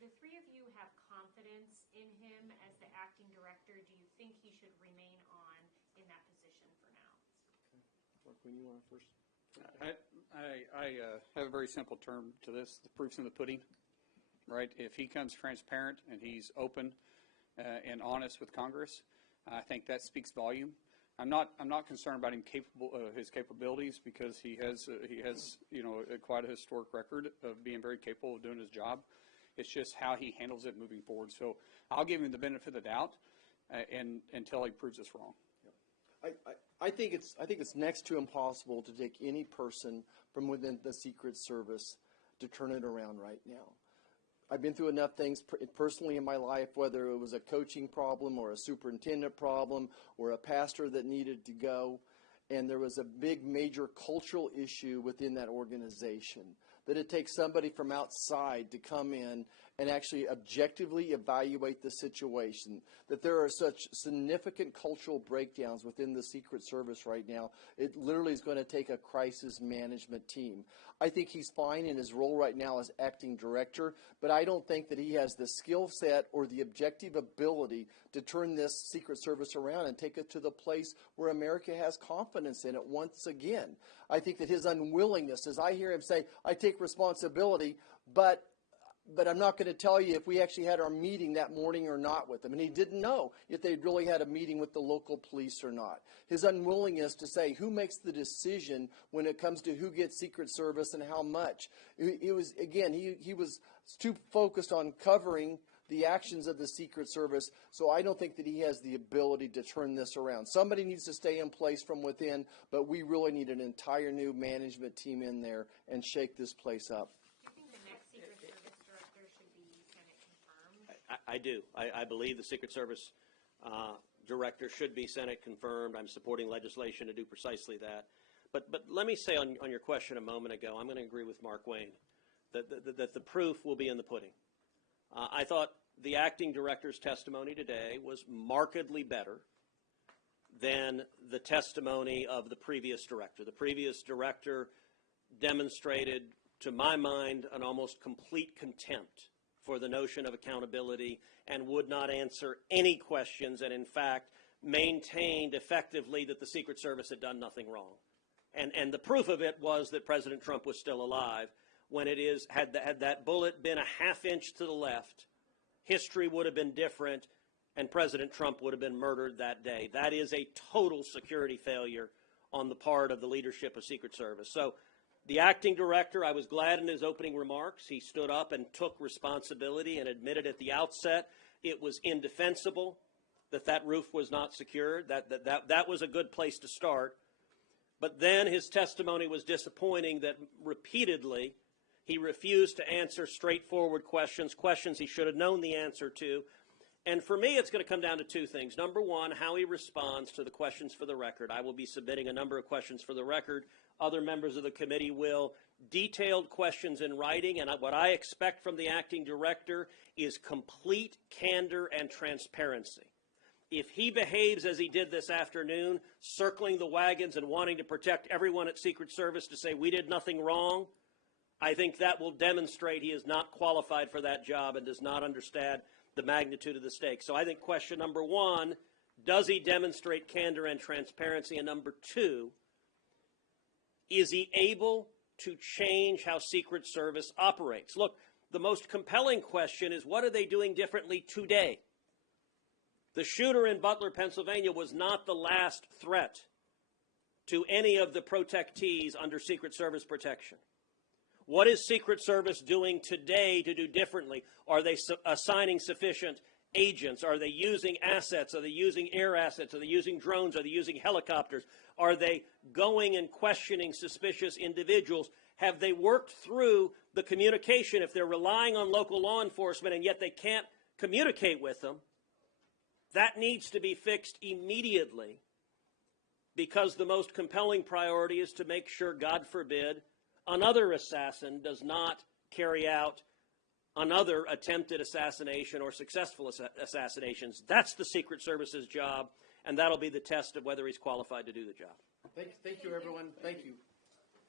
the three of you have confidence in him as the acting director? Do you think he should remain on in that position for now? Okay. Mark, when you want to first? I have a very simple term to this. The proof's in the pudding, right? If he comes transparent and he's open and honest with Congress, I think that speaks volume. I'm not concerned about his capabilities, because he has quite a historic record of being very capable of doing his job. It's just how he handles it moving forward. So I'll give him the benefit of the doubt until he proves us wrong. I think it's next to impossible to take any person from within the Secret Service to turn it around right now. I've been through enough things personally in my life, whether it was a coaching problem or a superintendent problem or a pastor that needed to go, and there was a big major cultural issue within that organization, that it takes somebody from outside to come in and actually objectively evaluate the situation, that there are such significant cultural breakdowns within the Secret Service right now. It literally is going to take a crisis management team. I think he's fine in his role right now as acting director, but I don't think that he has the skill set or the objective ability to turn this Secret Service around and take it to the place where America has confidence in it once again. I think that his unwillingness, as I hear him say, I take responsibility, but I'm not going to tell you if we actually had our meeting that morning or not with them. And he didn't know if they really had a meeting with the local police or not. His unwillingness to say who makes the decision when it comes to who gets Secret Service and how much. He was too focused on covering the actions of the Secret Service, so I don't think that he has the ability to turn this around. Somebody needs to stay in place from within, but we really need an entire new management team in there and shake this place up. Do you think the next Secret Service director should be Senate confirmed? I do. I believe the Secret Service director should be Senate confirmed. I'm supporting legislation to do precisely that. But let me say on your question a moment ago, I'm going to agree with Mark Wayne that the proof will be in the pudding. I thought the acting director's testimony today was markedly better than the testimony of the previous director. The previous director demonstrated, to my mind, an almost complete contempt for the notion of accountability and would not answer any questions, and in fact maintained effectively that the Secret Service had done nothing wrong. And the proof of it was that President Trump was still alive. When had that bullet been a half inch to the left, history would have been different, and President Trump would have been murdered that day. That is a total security failure on the part of the leadership of Secret Service. So the acting director, I was glad in his opening remarks, he stood up and took responsibility and admitted at the outset it was indefensible that roof was not secured. That was a good place to start. But then his testimony was disappointing, that repeatedly he refused to answer straightforward questions he should have known the answer to. And for me, it's going to come down to two things. Number one, how he responds to the questions for the record. I will be submitting a number of questions for the record. Other members of the committee will. Detailed questions in writing. And what I expect from the acting director is complete candor and transparency. If he behaves as he did this afternoon, circling the wagons and wanting to protect everyone at Secret Service to say we did nothing wrong, I think that will demonstrate he is not qualified for that job and does not understand the magnitude of the stakes. So I think question number one, does he demonstrate candor and transparency? And number two, is he able to change how Secret Service operates? Look, the most compelling question is, what are they doing differently today? The shooter in Butler, Pennsylvania was not the last threat to any of the protectees under Secret Service protection. What is Secret Service doing today to do differently? Are they assigning sufficient agents? Are they using assets? Are they using air assets? Are they using drones? Are they using helicopters? Are they going and questioning suspicious individuals? Have they worked through the communication? If they're relying on local law enforcement and yet they can't communicate with them, that needs to be fixed immediately, because the most compelling priority is to make sure, God forbid, another assassin does not carry out another attempted assassination or successful assassinations. That's the Secret Service's job, and that'll be the test of whether he's qualified to do the job. Thank you, everyone. Thank you.